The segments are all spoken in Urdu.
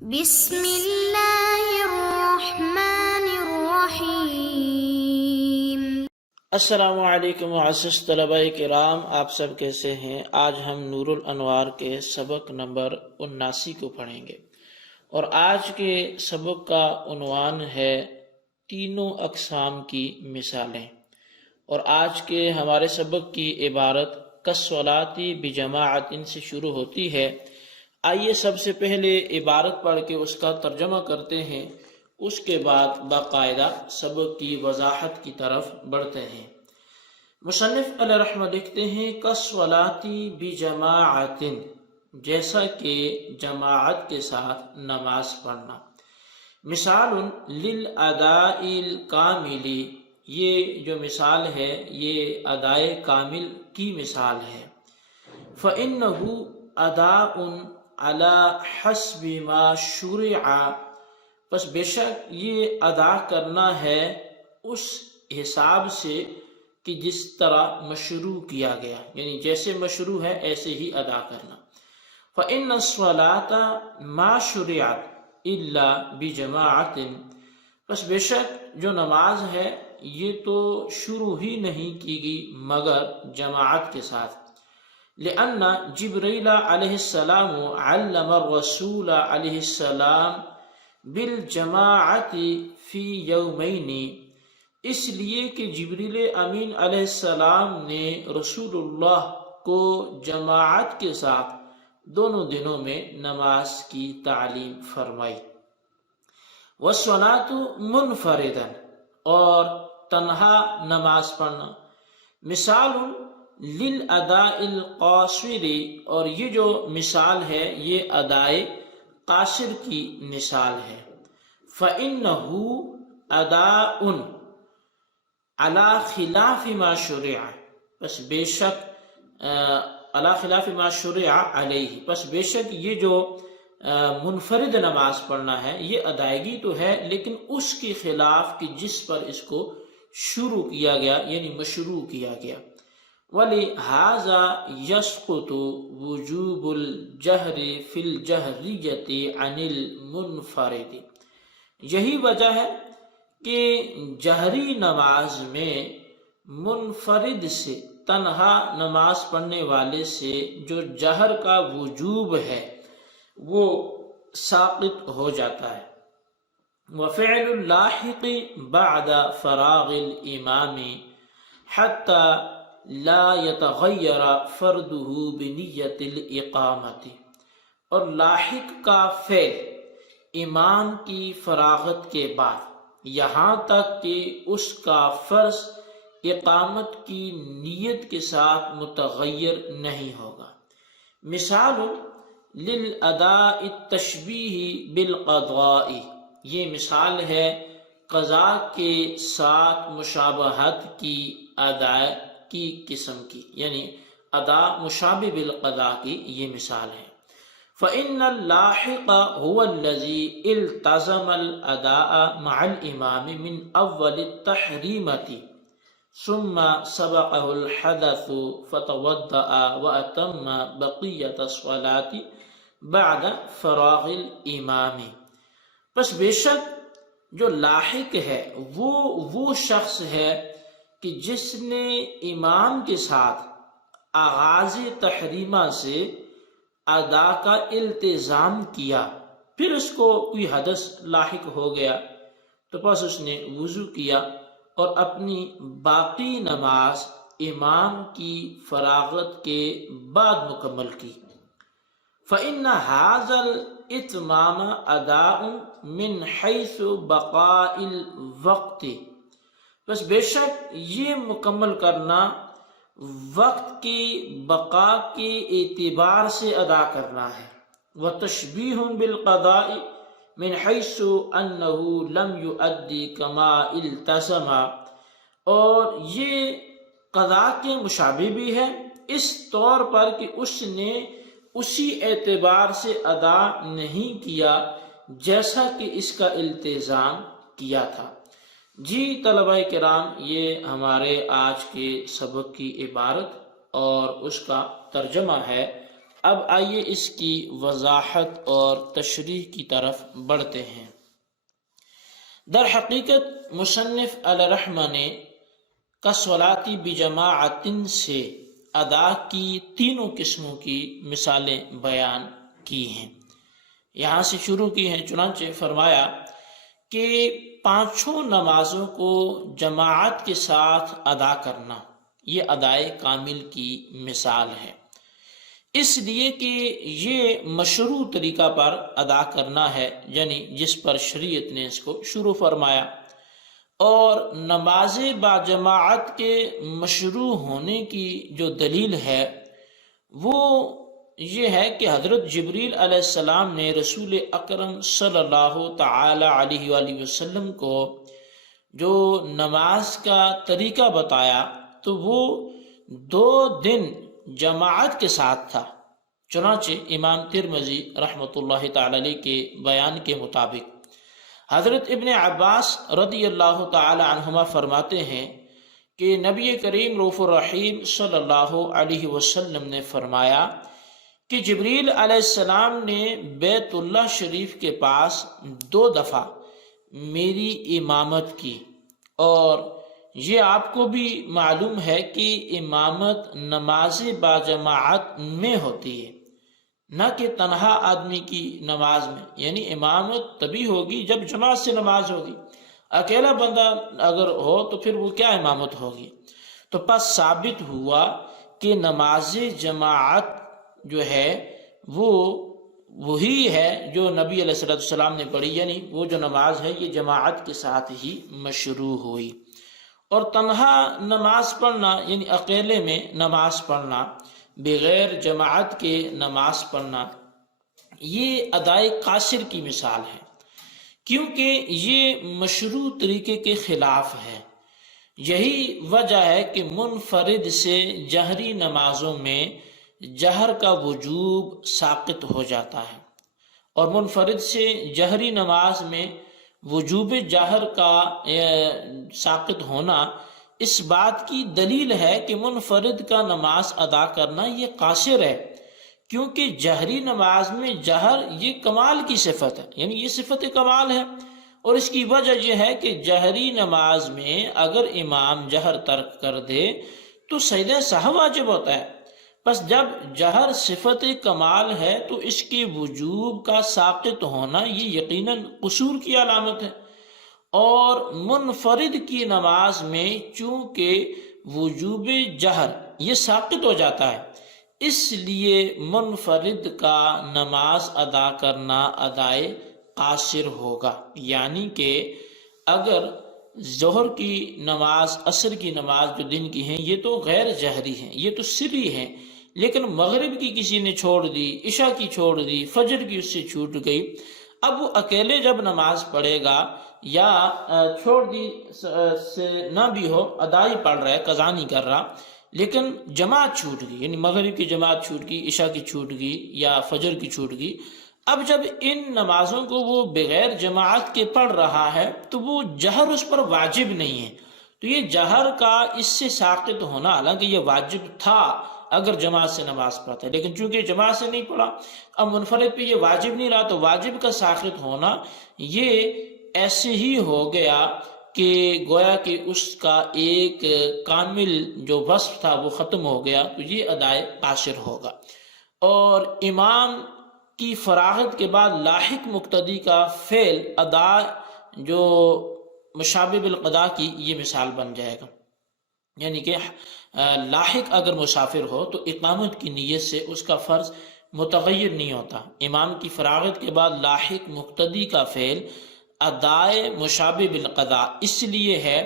بسم اللہ الرحمن الرحیم۔ السلام علیکم معزز طلباء کرام، آپ سب کیسے ہیں؟ آج ہم نور الانوار کے سبق نمبر 79 کو پڑھیں گے، اور آج کے سبق کا عنوان ہے تینوں اقسام کی مثالیں۔ اور آج کے ہمارے سبق کی عبارت کالصلاۃ بجماعۃ سے شروع ہوتی ہے۔ آئیے سب سے پہلے عبارت پڑھ کے اس کا ترجمہ کرتے ہیں، اس کے بعد باقاعدہ سبق کی وضاحت کی طرف بڑھتے ہیں۔ مصنف علیہ رحمہ لکھتے ہیں کالصلاۃ بجماعۃ، جیسا کہ جماعت کے ساتھ نماز پڑھنا۔ مثال للاداء الکامل، یہ جو مثال ہے یہ ادائے کامل کی مثال ہے۔ فإنہ اداء علی حسب ما شرع، پس بے شک یہ ادا کرنا ہے اس حساب سے کہ جس طرح مشروع کیا گیا، یعنی جیسے مشروع ہے ایسے ہی ادا کرنا۔ فإن الصلاۃ ما شرعت الا بجماعۃ، پس بے شک جو نماز ہے یہ تو شروع ہی نہیں کی گئی مگر جماعت کے ساتھ۔ لأن جبرائیل علیہ السلام علم الرسول علیہ السلام بالجماعت فی یومین، اس لیے کہ جبریل امین علیہ السلام نے رسول اللہ کو جماعت کے ساتھ دونوں دنوں میں نماز کی تعلیم فرمائی۔ والصلاۃ منفردا، اور تنہا نماز پڑھنا۔ مثال للاداء القاصر، اور یہ جو مثال ہے یہ ادائے قاصر کی مثال ہے۔ فإنہ اداء علی خلاف ما شرع، پس بے شک علی خلاف ما شرع علیہ، پس بے شک یہ جو منفرد نماز پڑھنا ہے یہ ادائیگی تو ہے لیکن اس کے خلاف کہ جس پر اس کو شروع کیا گیا یعنی مشروع کیا گیا۔ وَلِهَذَا يَسْقُطُ وُجُوبُ الْجَهْرِ فِي الْجَهْرِيَّةِ عَنِ الْمُنْفَرِدِ، یہی وجہ ہے کہ جہری نماز میں منفرد سے، تنہا نماز پڑھنے والے سے جو جہر کا وجوب ہے وہ ساقط ہو جاتا ہے۔ وَفِعْلُ اللاحق بَعْدَ فَرَاغِ الْإِمَامِ حَتَّى لا يتغیر فردہ بنیت الاقامت، اور لاحق کا فعل امام کی فراغت کے بعد یہاں تک کہ اس کا فرض اقامت کی نیت کے ساتھ متغیر نہیں ہوگا۔ مثال للاداء التشبیہ بالقضاء، یہ مثال ہے قضاء کے ساتھ مشابہت کی ادا کی قسم کی، یعنی ادا مشابہ بالقضاء کی یہ مثال ہے۔ فإن اللاحق هو الذي التزم الاداء مع الامام من اول التحریمۃ ثم سبقه الحدث فتوضأ واتم بقیۃ الصلاۃ بعد فراغ الامام، پس بے شک جو لاحق ہے وہ شخص ہے کہ جس نے امام کے ساتھ آغاز تحریمہ سے ادا کا التزام کیا، پھر اس کو کوئی حدث لاحق ہو گیا تو پس اس نے وضو کیا اور اپنی باقی نماز امام کی فراغت کے بعد مکمل کی۔ فإن هذا الاتمام اداء من حیث بقاء الوقت، بس بے شک یہ مکمل کرنا وقت کی بقا کے اعتبار سے ادا کرنا ہے۔ وتشبیہ بالقضاء من حیث انہ لم یؤدی کما التزم، اور یہ قضاء کے مشابہ بھی ہے اس طور پر کہ اس نے اسی اعتبار سے ادا نہیں کیا جیسا کہ اس کا التزام کیا تھا۔ جی طلبہ کرام، یہ ہمارے آج کے سبق کی عبارت اور اس کا ترجمہ ہے اب آئیے اس کی وضاحت اور تشریح کی طرف بڑھتے ہیں۔ در حقیقت مصنف علیہ رحمہ نے کالصلاۃ بجماعۃ سے ادا کی تینوں قسموں کی مثالیں بیان کی ہیں۔ یہاں سے شروع کی ہیں، چنانچہ فرمایا کہ پانچوں نمازوں کو جماعت کے ساتھ ادا کرنا یہ ادائے کامل کی مثال ہے، اس لیے کہ یہ مشروع طریقہ پر ادا کرنا ہے، یعنی جس پر شریعت نے اس کو شروع فرمایا۔ اور نماز با جماعت کے مشروع ہونے کی جو دلیل ہے وہ یہ ہے کہ حضرت جبریل علیہ السلام نے رسول اکرم صلی اللہ تعالی علیہ وآلہ وسلم کو جو نماز کا طریقہ بتایا تو وہ 2 دن جماعت کے ساتھ تھا۔ چنانچہ امام ترمذی رحمۃ اللہ تعالی علیہ کے بیان کے مطابق حضرت ابن عباس رضی اللہ تعالی عنہما فرماتے ہیں کہ نبی کریم رؤوف الرحیم صلی اللہ علیہ وسلم نے فرمایا کہ جبریل علیہ السلام نے بیت اللہ شریف کے پاس 2 دفعہ میری امامت کی، اور یہ آپ کو بھی معلوم ہے کہ امامت نماز با جماعت میں ہوتی ہے، نہ کہ تنہا آدمی کی نماز میں، یعنی امامت تبھی ہوگی جب جماعت سے نماز ہوگی، اکیلا بندہ اگر ہو تو پھر وہ کیا امامت ہوگی۔ تو پس ثابت ہوا کہ نماز جماعت جو ہے وہ وہی ہے جو نبی علیہ السلام نے پڑھی، یعنی وہ جو نماز ہے یہ جماعت کے ساتھ ہی مشروع ہوئی۔ اور تنہا نماز پڑھنا یعنی اکیلے میں نماز پڑھنا، بغیر جماعت کے نماز پڑھنا، یہ ادائے قاصر کی مثال ہے، کیونکہ یہ مشروع طریقے کے خلاف ہے۔ یہی وجہ ہے کہ منفرد سے جہری نمازوں میں جہر کا وجوب ساقط ہو جاتا ہے، اور منفرد سے جہری نماز میں وجوب جہر کا ساقط ہونا اس بات کی دلیل ہے کہ منفرد کا نماز ادا کرنا یہ قاصر ہے، کیونکہ جہری نماز میں جہر یہ کمال کی صفت ہے، یعنی یہ صفت کمال ہے، اور اس کی وجہ یہ ہے کہ جہری نماز میں اگر امام جہر ترک کر دے تو سجدہ سہو واجب ہوتا ہے، بس جب جہر صفت کمال ہے تو اس کے وجوب کا ساقط ہونا یہ یقیناً قصور کی علامت ہے۔ اور منفرد کی نماز میں چونکہ وجوب جہر یہ ساقط ہو جاتا ہے، اس لیے منفرد کا نماز ادا کرنا ادائے قاصر ہوگا، یعنی کہ اگر ظہر کی نماز، عصر کی نماز جو دن کی ہیں یہ تو غیر جہری ہیں، یہ تو سری ہیں، لیکن مغرب کی کسی نے چھوڑ دی، عشاء کی چھوڑ دی، فجر کی اس سے چھوٹ گئی، اب وہ اکیلے جب نماز پڑھے گا یا چھوڑ دی سے نہ بھی ہو، ادائی پڑھ رہا ہے، قضا نہیں کر رہا، لیکن جماعت چھوٹ گئی، یعنی مغرب کی جماعت چھوٹ گئی، عشاء کی چھوٹ گئی یا فجر کی چھوٹ گئی، اب جب ان نمازوں کو وہ بغیر جماعت کے پڑھ رہا ہے تو وہ جہر اس پر واجب نہیں ہے، تو یہ جہر کا اس سے ساقط ہونا، حالانکہ یہ واجب تھا اگر جماعت سے نماز پڑھتا ہے، لیکن چونکہ جماعت سے نہیں پڑھا، اب منفرد پہ یہ واجب نہیں رہا، تو واجب کا ساقط ہونا یہ ایسے ہی ہو گیا کہ گویا کہ اس کا ایک کامل جو وصف تھا وہ ختم ہو گیا، تو یہ ادائے قاصر ہوگا۔ اور امام کی فراغت کے بعد لاحق مقتدی کا فعل ادا جو مشابہ بالقضاء کی یہ مثال بن جائے گا، یعنی کہ لاحق اگر مسافر ہو تو اقامت کی نیت سے اس کا فرض متغیر نہیں ہوتا، امام کی فراغت کے بعد لاحق مقتدی کا فعل ادائے مشابہ بالقضاء اس لیے ہے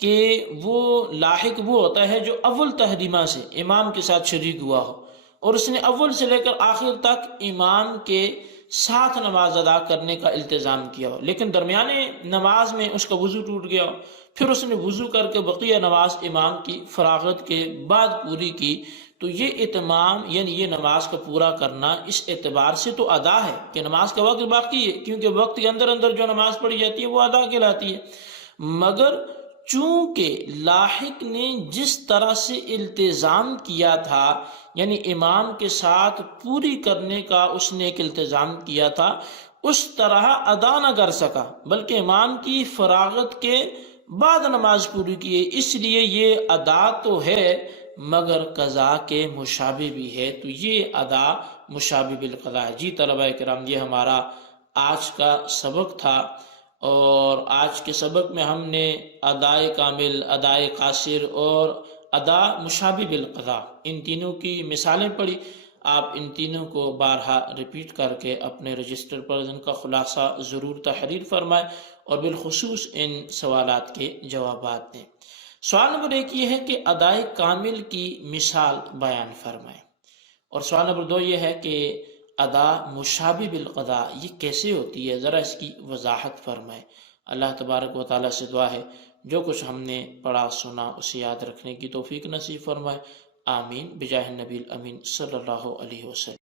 کہ وہ لاحق وہ ہوتا ہے جو اول تحریمہ سے امام کے ساتھ شریک ہوا ہو اور اس نے اول سے لے کر آخر تک امام کے ساتھ نماز ادا کرنے کا التزام کیا ہو، لیکن درمیانے نماز میں اس کا وضو ٹوٹ گیا ہو، پھر اس نے وضو کر کے بقیہ نماز امام کی فراغت کے بعد پوری کی، تو یہ اتمام یعنی یہ نماز کا پورا کرنا اس اعتبار سے تو ادا ہے کہ نماز کا وقت باقی ہے، کیونکہ وقت کے اندر اندر جو نماز پڑھی جاتی ہے وہ ادا کہلاتی ہے، مگر چونکہ لاحق نے جس طرح سے التزام کیا تھا، یعنی امام کے ساتھ پوری کرنے کا اس نے ایک التزام کیا تھا، اس طرح ادا نہ کر سکا، بلکہ امام کی فراغت کے بعد نماز پوری کی، اس لیے یہ ادا تو ہے مگر قضا کے مشابہ بھی ہے، تو یہ ادا مشابہ بالقضا ہے۔ جی طلبہ کرام، یہ ہمارا آج کا سبق تھا، اور آج کے سبق میں ہم نے ادائے کامل، ادائے قاصر اور ادا مشابہ بالقضا ان تینوں کی مثالیں پڑھی۔ آپ ان تینوں کو بارہا ریپیٹ کر کے اپنے رجسٹر پر ان کا خلاصہ ضرور تحریر فرمائیں، اور بالخصوص ان سوالات کے جوابات دیں۔ سوال نمبر 1 یہ ہے کہ ادائے کامل کی مثال بیان فرمائیں، اور سوال نمبر 2 یہ ہے کہ ادا مشابہ بالقضا یہ کیسے ہوتی ہے، ذرا اس کی وضاحت فرمائیں۔ اللہ تبارک و تعالیٰ سے دعا ہے جو کچھ ہم نے پڑھا سنا اسے یاد رکھنے کی توفیق نصیب فرمائے، آمین بجاہ النبی الامین صلی اللہ علیہ وسلم۔